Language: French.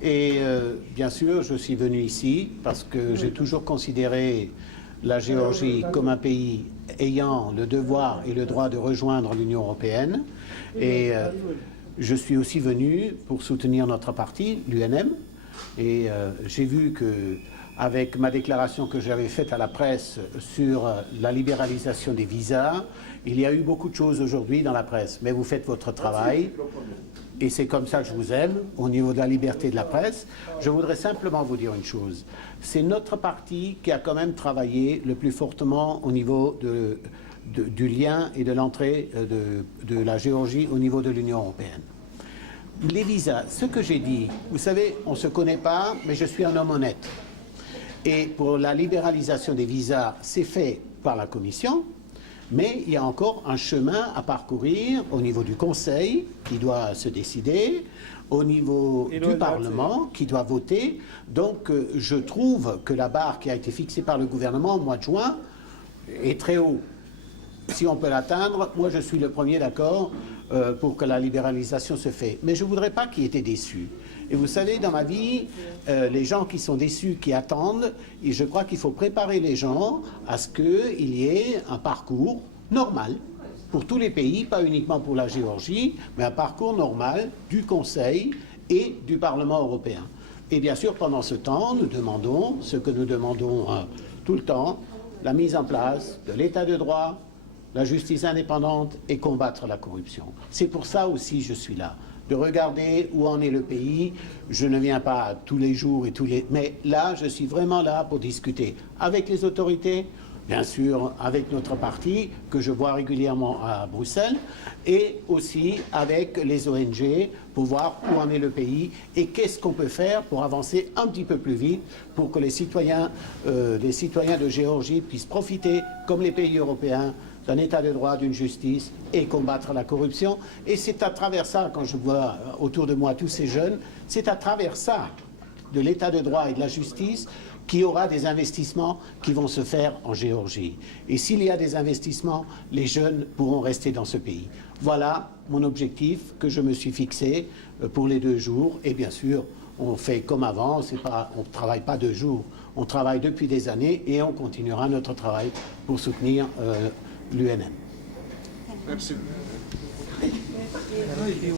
Et bien sûr, je suis venu ici parce que j'ai toujours considéré la Géorgie comme un pays ayant le devoir et le droit de rejoindre l'Union européenne. Et je suis aussi venu pour soutenir notre parti, l'UNM. Et j'ai vu que, avec ma déclaration que j'avais faite à la presse sur la libéralisation des visas, il y a eu beaucoup de choses aujourd'hui dans la presse. Mais vous faites votre travail. Et c'est comme ça que je vous aime, au niveau de la liberté de la presse. Je voudrais simplement vous dire une chose. C'est notre parti qui a quand même travaillé le plus fortement au niveau du lien et de l'entrée de la Géorgie au niveau de l'Union européenne. Les visas, ce que j'ai dit, vous savez, on ne se connaît pas, mais je suis un homme honnête. Et pour la libéralisation des visas, c'est fait par la Commission. Mais il y a encore un chemin à parcourir au niveau du Conseil qui doit se décider, au niveau du Parlement qui doit voter. Donc je trouve que la barre qui a été fixée par le gouvernement au mois de juin est très haut. Si on peut l'atteindre, moi je suis le premier d'accord pour que la libéralisation se fait. Mais je ne voudrais pas qu'il y ait des déçus. Et vous savez, dans ma vie, les gens qui sont déçus, qui attendent, et je crois qu'il faut préparer les gens à ce qu'il y ait un parcours normal pour tous les pays, pas uniquement pour la Géorgie, mais un parcours normal du Conseil et du Parlement européen. Et bien sûr, pendant ce temps, nous demandons ce que nous demandons tout le temps, la mise en place de l'état de droit, la justice indépendante et combattre la corruption. C'est pour ça aussi que je suis là, de regarder où en est le pays. Je ne viens pas tous les jours mais là, je suis vraiment là pour discuter avec les autorités, bien sûr avec notre parti, que je vois régulièrement à Bruxelles, et aussi avec les ONG pour voir où en est le pays et qu'est-ce qu'on peut faire pour avancer un petit peu plus vite pour que les citoyens de Géorgie puissent profiter, comme les pays européens, d'un état de droit, d'une justice et combattre la corruption. Et c'est à travers ça, quand je vois autour de moi tous ces jeunes, c'est à travers ça, de l'état de droit et de la justice, qu'il y aura des investissements qui vont se faire en Géorgie. Et s'il y a des investissements, les jeunes pourront rester dans ce pays. Voilà mon objectif que je me suis fixé pour les 2 jours. Et bien sûr, on fait comme avant, on ne travaille pas 2 jours, on travaille depuis des années et on continuera notre travail pour soutenir l'UNM. Merci.